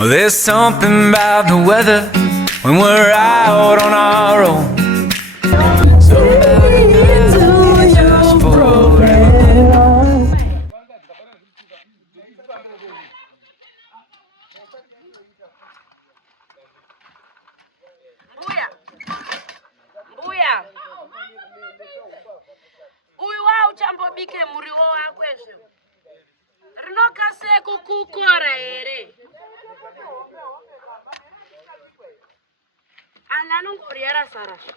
Well, there's something about the weather when we're out on our own. Somebody needs just forever. Mbuya. Uyu wa uchambobike muriwo wako ezvo. Rinokase kukukora here. Ananongoriyara sarasha.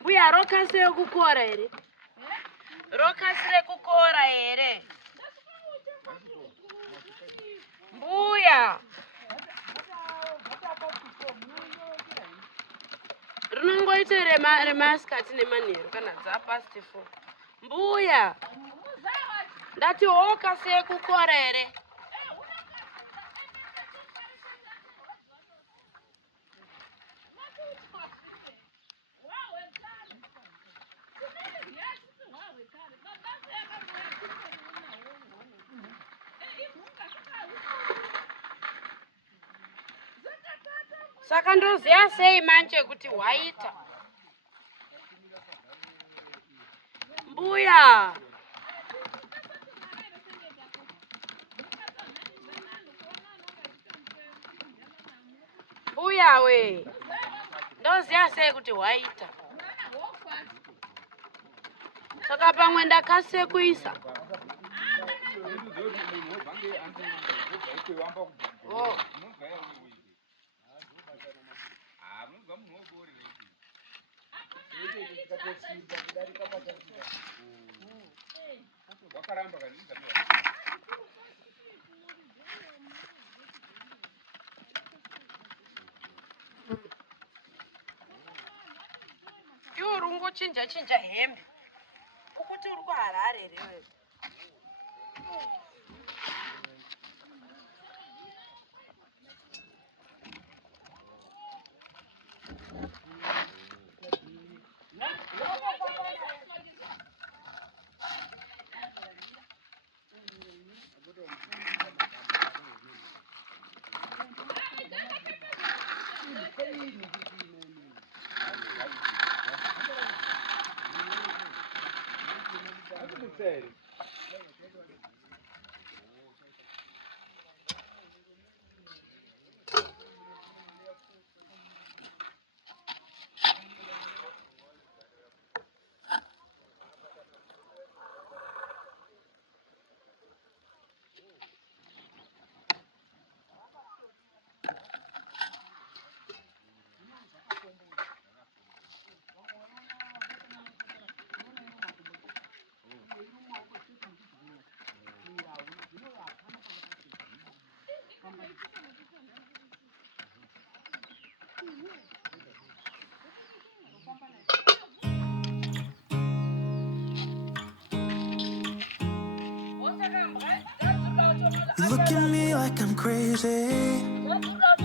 Mbuya rokase kukora here. Rokasire kukora here. Mbuya. Rinongoite remasikati nemanheru kana dzapast 4. Mbuya. Ndati wokase kukora here. Saka ndoziya sei manje kuti waita. Mbuya. Mbuya we. Ndoziya sei kuti waita. Saka pamwe ndakase kuisa. Oh. Iwo rungo chinja hembe. Ukuti uri kuharare here. You look at me like I'm crazy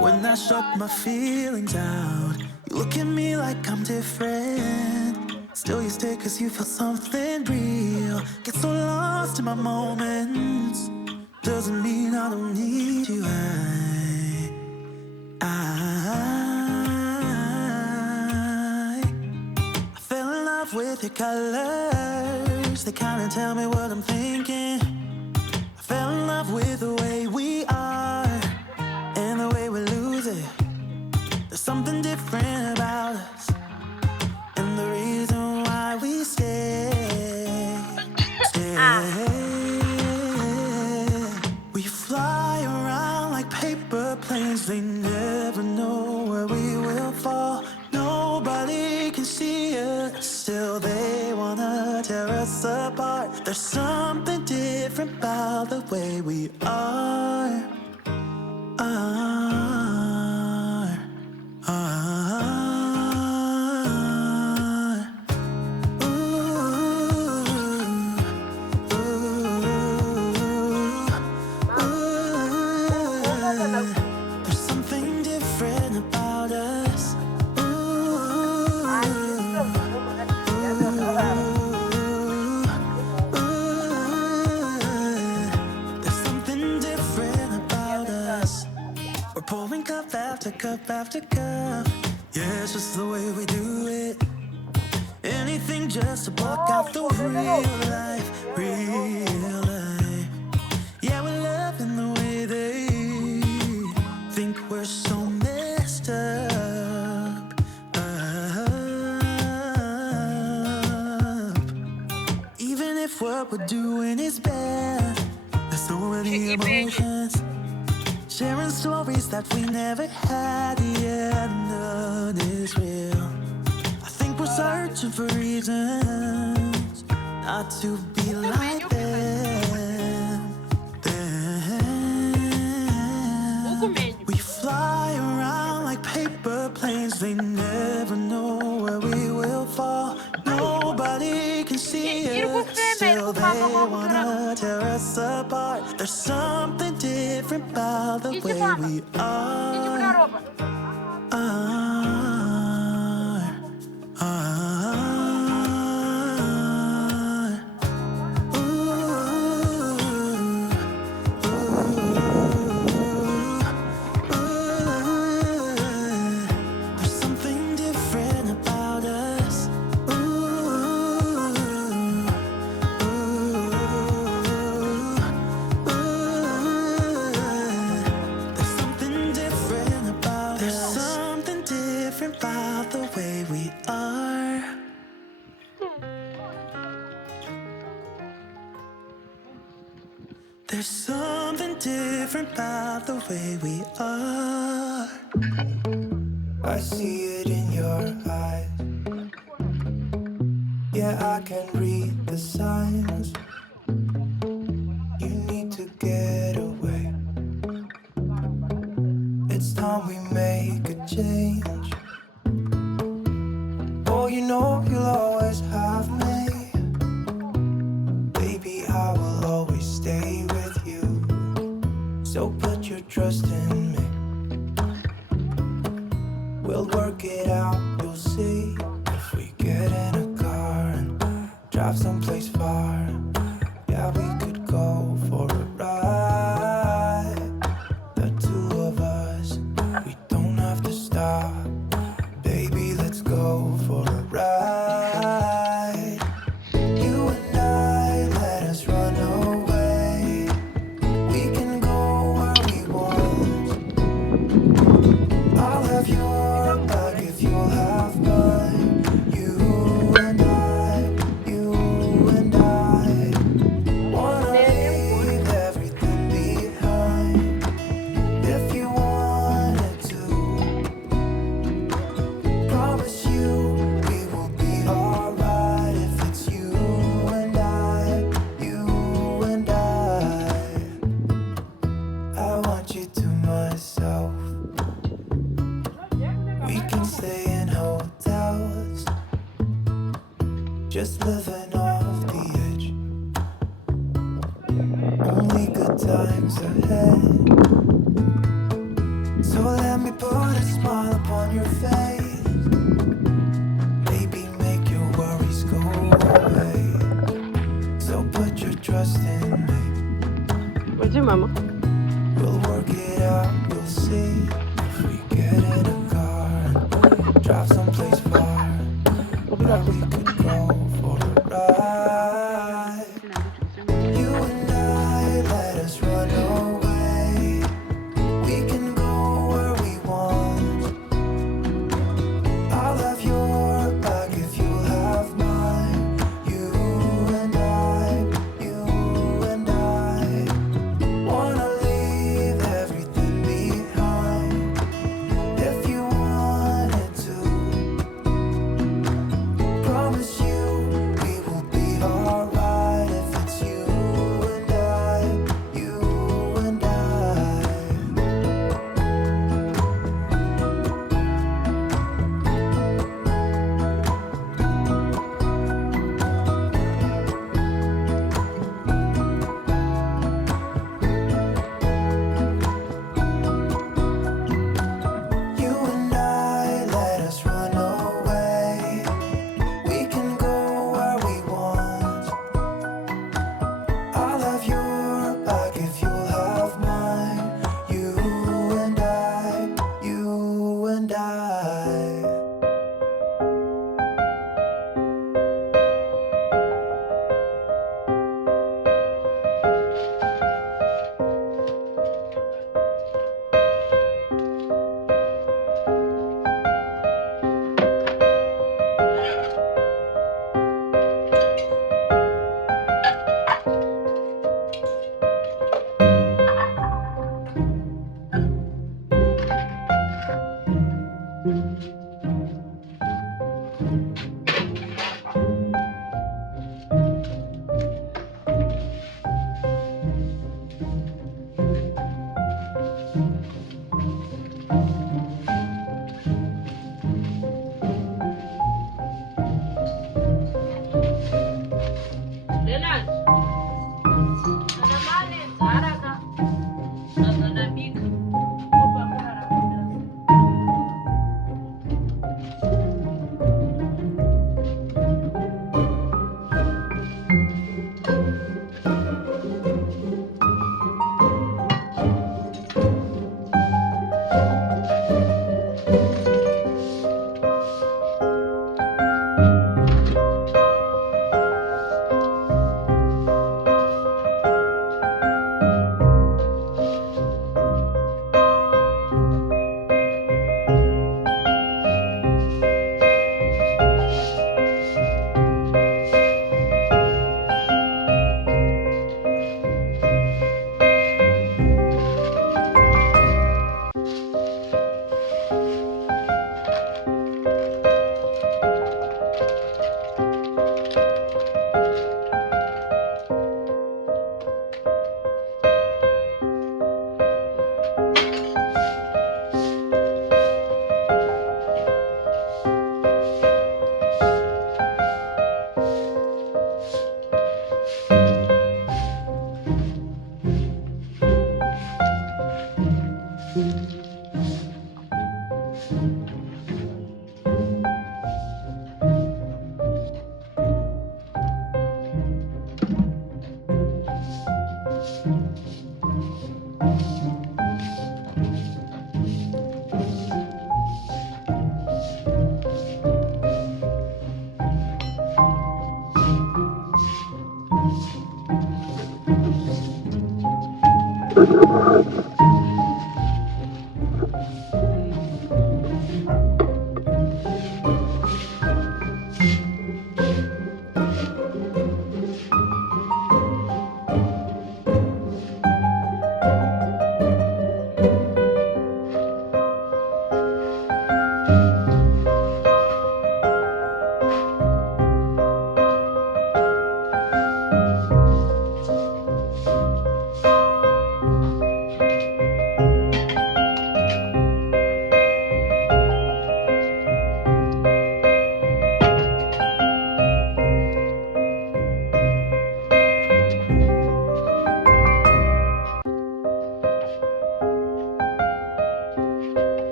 when I shut my feelings out. You look at me like I'm different. Still you stay cause you feel something real. Get so lost in my moments. Doesn't mean I don't need you. I fell in love with your colors. They kinda tell me what I'm thinking. I fell in love with the way we are and the way we lose it. There's something different about us and the reason why we stay. We fly around like paper planes. They never know where we will fall. Nobody can see us. Still they wanna tear us apart. There's something different about the way we are. There's something different about us. pouring cup after cup after cup. Yeah, it's just the way we do it. Anything just to block out the real life, real life. Yeah, we're loving the way they think we're so messed up, Even if what we're doing is bad, there's so many emotions. Sharing stories that we never had, yeah, none is real. I think we're searching for reasons not to be like them. We fly around like paper planes, they never know where we will fall. Nobody can see us, still they wanna tear us apart. There's something different about the way we are. There's something different about us. There's something different about us. There's something different about the way we are. There's something different about the way we are. I see it in your eyes. Yeah, I can read the signs. You need to get away. It's time we make a change. Oh, you know you'll always have me. Baby, I will always stay with you. So put your trust in me. We'll work it out, you'll see. If we get in a car and drive someplace far, yeah, we could go for a ride. The two of us, we don't have to stop. Baby, let's go for a ride. You and I, let us run away. We can go where we want. I'll have your back if you'll have mine. You and I wanna leave everything behind. If you wanted to, promise you we will be alright. If it's you and I want you to myself. We can stay in hotels, just living off the edge. Only good times ahead. So let me put a smile upon your face. Baby, make your worries go away. So put your trust in me. What's your mama? We'll work it out, you'll see. If we get in a car and drive someplace far, where we could go for a ride. You and I, let us run away. We can go where we want. I'll have your back if you'll have mine. You and I wanna leave everything behind.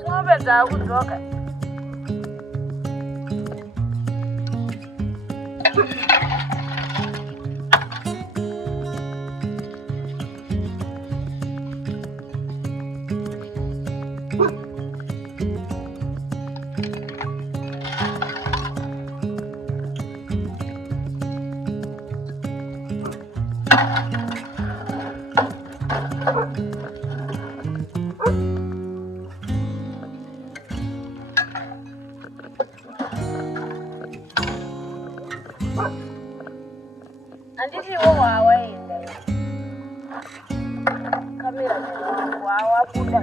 Ng'ombe za kutoka Anditi wowa waenda. Kamera wawa buda.